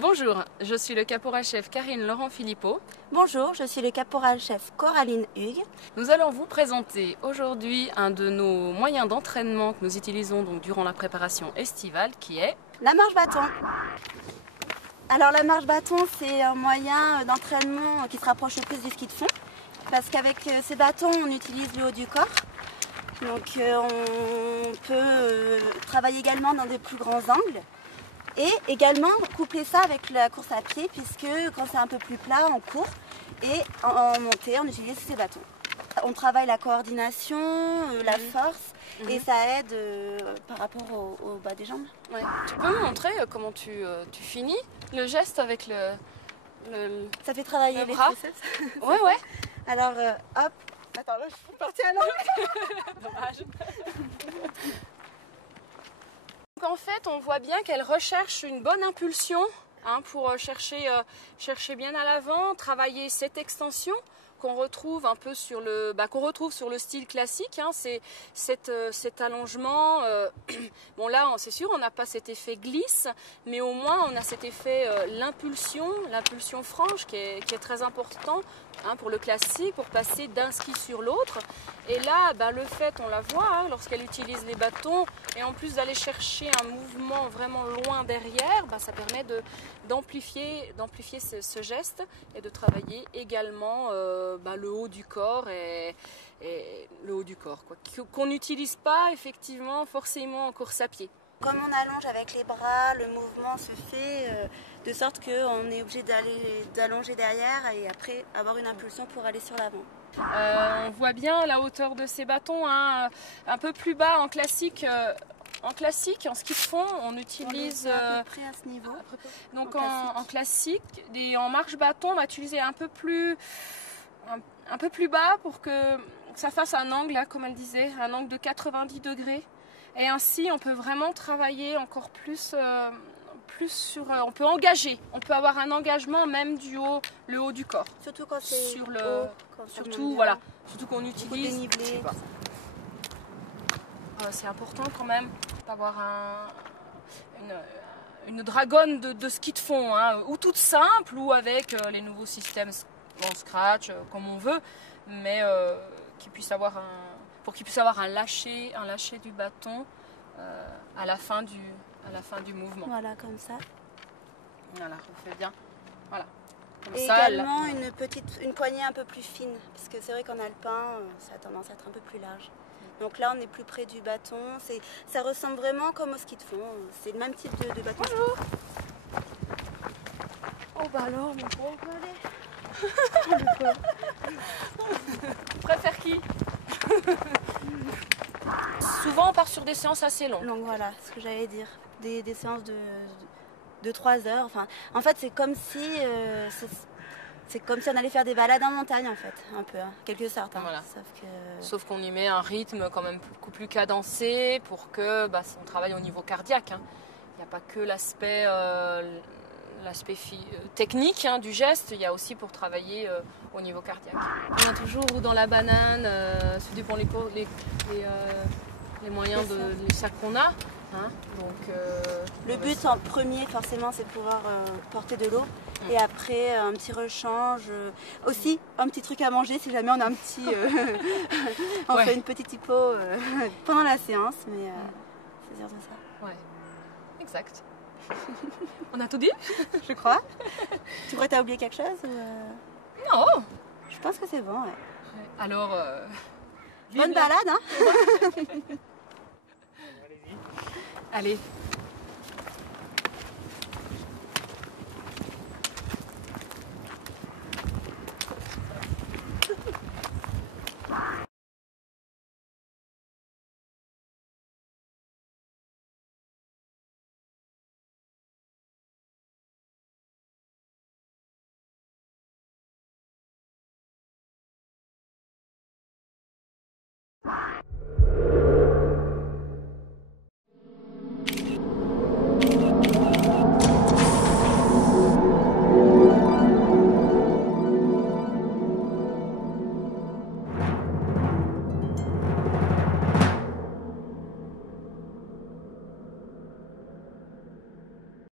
Bonjour, je suis le caporal-chef Karine Laurent-Philippot. Bonjour, je suis le caporal-chef Coraline Hugues. Nous allons vous présenter aujourd'hui un de nos moyens d'entraînement que nous utilisons donc durant la préparation estivale qui est la marche bâton. Alors la marche bâton, c'est un moyen d'entraînement qui se rapproche le plus du ski de fond parce qu'avec ces bâtons, on utilise le haut du corps. Donc on peut travailler également dans des plus grands angles. Et également coupler ça avec la course à pied, puisque quand c'est un peu plus plat, on court, et en montée, on utilise ces bâtons. On travaille la coordination, la force, et ça aide par rapport au bas des jambes. Ouais. Tu peux me montrer comment tu finis le geste avec le Ça fait travailler les bras. Ouais, ouais. Alors, hop. Attends, là, je suis partie à l'angle. Dommage. En fait, on voit bien qu'elle recherche une bonne impulsion pour chercher bien à l'avant, travailler cette extension qu'on retrouve un peu sur le, sur le style classique. C'est cet allongement. Bon là, c'est sûr, on n'a pas cet effet glisse, mais au moins on a cet effet l'impulsion franche qui est très important pour le classique, pour passer d'un ski sur l'autre. Et là, le fait, on la voit, lorsqu'elle utilise les bâtons, et en plus d'aller chercher un mouvement vraiment loin derrière, ça permet d'amplifier ce geste et de travailler également le haut du corps et le haut du corps, qu'on n'utilise pas effectivement forcément en course à pied. Comme on allonge avec les bras, le mouvement se fait de sorte qu'on est obligé d'allonger derrière et après avoir une impulsion pour aller sur l'avant. On voit bien la hauteur de ces bâtons, un peu plus bas en classique. En ski de fond, on utilise à peu près à ce niveau. Donc en classique et en marche bâton, on va utiliser un peu plus bas pour que ça fasse un angle, là, comme elle disait, un angle de 90 degrés. Et ainsi, on peut vraiment travailler encore plus sur. On peut engager. On peut avoir un engagement même le haut du corps. Surtout quand c'est sur le. Haut, surtout qu'on utilise. C'est important quand même d'avoir une dragonne de ski de fond, ou toute simple, ou avec les nouveaux systèmes en scratch, comme on veut, mais pour qu'il puisse avoir un lâcher du bâton à la fin du mouvement. Voilà, comme ça. Voilà, on fait bien. Voilà. Comme et ça, également une poignée un peu plus fine, parce que c'est vrai qu'en alpin, ça a tendance à être un peu plus large. Donc là, on est plus près du bâton. Ça ressemble vraiment comme au ski de fond. C'est le même type de bâton. Bonjour. Oh alors, mon pauvre, allez. Tu préfères qui? Souvent, on part sur des séances assez longues. Donc voilà, ce que j'allais dire. Des séances de 3 heures. Enfin, en fait, c'est comme si on allait faire des balades en montagne, en fait, un peu, quelque sorte. Voilà. Sauf qu'on y met un rythme quand même beaucoup plus cadencé pour que on travaille au niveau cardiaque. Il n'y a pas que l'aspect technique du geste, il y a aussi pour travailler au niveau cardiaque. On a toujours dans la banane, ça dépend les moyens les sacs qu'on a. Donc, le but en premier, forcément, c'est de pouvoir porter de l'eau. Et après, un petit rechange. Aussi, un petit truc à manger si jamais on a un petit. On fait une petite hypo pendant la séance, mais c'est sûr de ça. Ouais, exact. On a tout dit, je crois. Tu crois que tu as oublié quelque chose ou Non. Je pense que c'est bon, ouais. Alors, bonne balade, Allez.